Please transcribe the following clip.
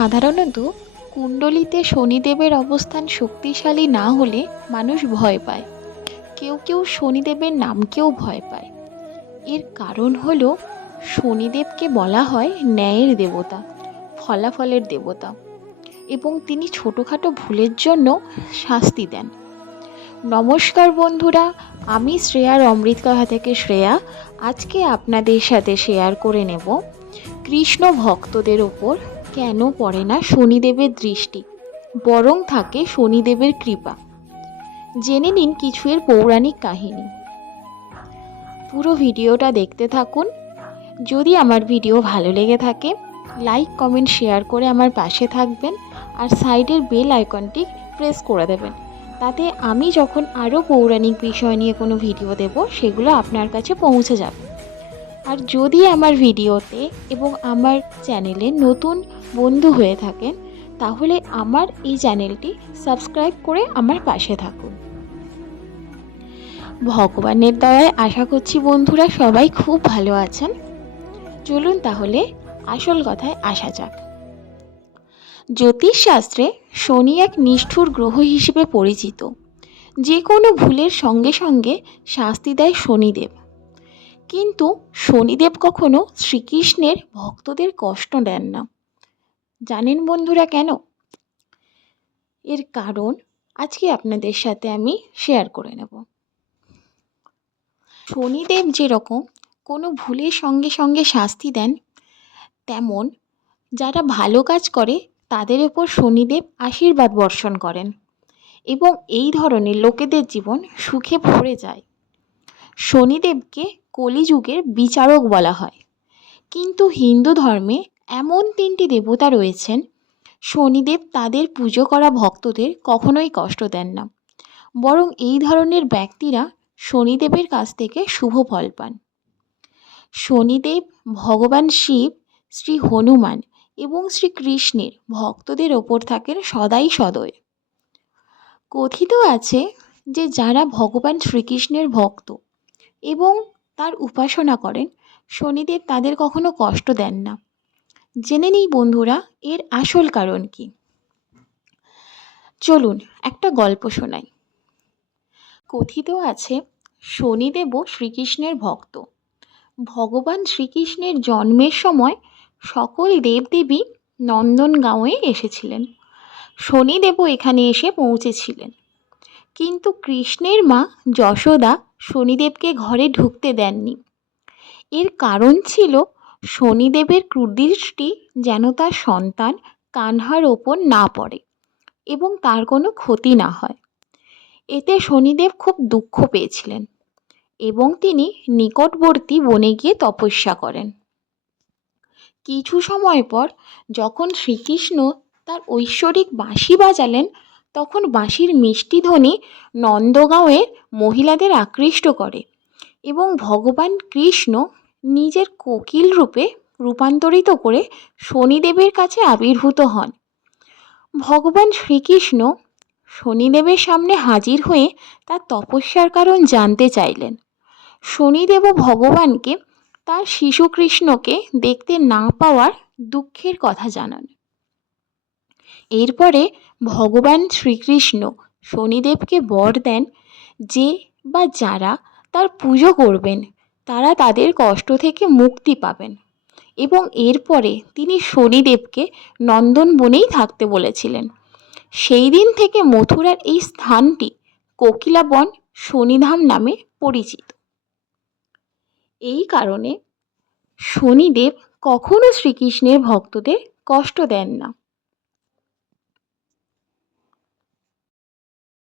সাধারণত কুণ্ডলিতে শনিদেবের অবস্থান শক্তিশালী না হলে মানুষ ভয় পায়। কেউ কেউ শনিদেবের নামকেও ভয় পায়। এর কারণ হলো শনিদেবকে বলা হয় ন্যায়ের দেবতা, ফলাফলের দেবতা এবং তিনি ছোটোখাটো ভুলের জন্য শাস্তি দেন। নমস্কার বন্ধুরা, আমি শ্রেয়ার অমৃত কথা থেকে শ্রেয়া। আজকে আপনাদের সাথে শেয়ার করে নেব কৃষ্ণ ভক্তদের ওপর কেন পড়ে না শনিদেবের দৃষ্টি? বরং থাকে শনিদেবের কৃপা। জেনে নিন কিছু এর পৌরাণিক কাহিনী। পুরো ভিডিওটা দেখতে থাকুন। যদি আমার ভিডিও ভালো লেগে থাকে, লাইক, কমেন্ট, শেয়ার করে আমার পাশে থাকবেন আর সাইডের বেল আইকনটি প্রেস করে দেবেন। তাতে আমি যখন আরও পৌরাণিক বিষয় নিয়ে কোনো ভিডিও দেব, সেগুলো আপনার কাছে পৌঁছে যাবে। আর যদি আমার ভিডিওতে এবং আমার চ্যানেলে নতুন বন্ধু হয়ে থাকেন, তাহলে আমার এই চ্যানেলটি সাবস্ক্রাইব করে আমার পাশে থাকুন। ভগবানের দয়ায় আশা করছি বন্ধুরা সবাই খুব ভালো আছেন। চলুন তাহলে আসল কথায় আসা যাক। জ্যোতিষশাস্ত্রে শনি এক নিষ্ঠুর গ্রহ হিসেবে পরিচিত। যে কোনো ভুলের সঙ্গে সঙ্গে শাস্তি দেয় শনিদেব। কিন্তু শনিদেব কখনো শ্রীকৃষ্ণের ভক্তদের কষ্ট দেন না। জানেন বন্ধুরা কেন? এর কারণ আজকে আপনাদের সাথে আমি শেয়ার করে নেব। শনিদেব যেরকম কোনো ভুলের সঙ্গে সঙ্গে শাস্তি দেন, তেমন যারা ভালো কাজ করে তাদের ওপর শনিদেব আশীর্বাদ বর্ষণ করেন এবং এই ধরনের লোকেদের জীবন সুখে ভরে যায়। শনিদেবকে কলিযুগের বিচারক বলা হয়। কিন্তু হিন্দু ধর্মে এমন তিনটি দেবতা রয়েছেন, শনিদেব তাদের পুজো করা ভক্তদের কখনোই কষ্ট দেন না। বরং এই ধরনের ব্যক্তিরা শনিদেবের কাছ থেকে শুভ ফল পান। শনিদেব, ভগবান শিব, শ্রী হনুমান এবং শ্রীকৃষ্ণের ভক্তদের ওপর থাকেন সদাই সদয়। কথিত আছে যে যারা ভগবান শ্রীকৃষ্ণের ভক্ত এবং তার উপাসনা করেন, শনিদেব তাদের কখনো কষ্ট দেন না। জেনে নিই বন্ধুরা, এর আসল কারণ কি? চলুন একটা গল্প শোনাই। কথিত আছে, শনিদেবও শ্রীকৃষ্ণের ভক্ত। ভগবান শ্রীকৃষ্ণের জন্মের সময় সকল দেবদেবী নন্দনগাঁওয়ে এসেছিলেন। শনিদেবও এখানে এসে পৌঁছেছিলেন। কিন্তু কৃষ্ণের মা যশোদা শনিদেবকে ঘরে ঢুকতে দেননি। এর কারণ ছিল শনিদেবের কুদৃষ্টি যেন তার সন্তান কানহার ওপর না পড়ে এবং তার কোনো ক্ষতি না হয়। এতে শনিদেব খুব দুঃখ পেয়েছিলেন এবং তিনি নিকটবর্তী বনে গিয়ে তপস্যা করেন। কিছু সময় পর যখন শ্রীকৃষ্ণ তার ঐশ্বরিক বাঁশি বাজালেন তখন বাঁশির মিষ্টি ধ্বনি নন্দগাঁওয়ের মহিলাদের আকৃষ্ট করে এবং ভগবান কৃষ্ণ নিজের কোকিল রূপে রূপান্তরিত করে শনিদেবের কাছে আবির্ভূত হন। ভগবান শ্রীকৃষ্ণ শনিদেবের সামনে হাজির হয়ে তার তপস্যার কারণ জানতে চাইলেন। শনিদেবও ভগবানকে তার শিশু কৃষ্ণকে দেখতে না পাওয়ার দুঃখের কথা জানান। এরপরে ভগবান শ্রীকৃষ্ণ শনিদেবকে বর দেন যে বা যারা তার পুজো করবেন, তারা তাদের কষ্ট থেকে মুক্তি পাবেন। এবং এরপরে তিনি শনিদেবকে নন্দনবনেই থাকতে বলেছিলেন। সেই দিন থেকে মথুরার এই স্থানটি কোকিলাবন শনিধাম নামে পরিচিত। এই কারণে শনিদেব কখনো শ্রীকৃষ্ণের ভক্তদের কষ্ট দেন না।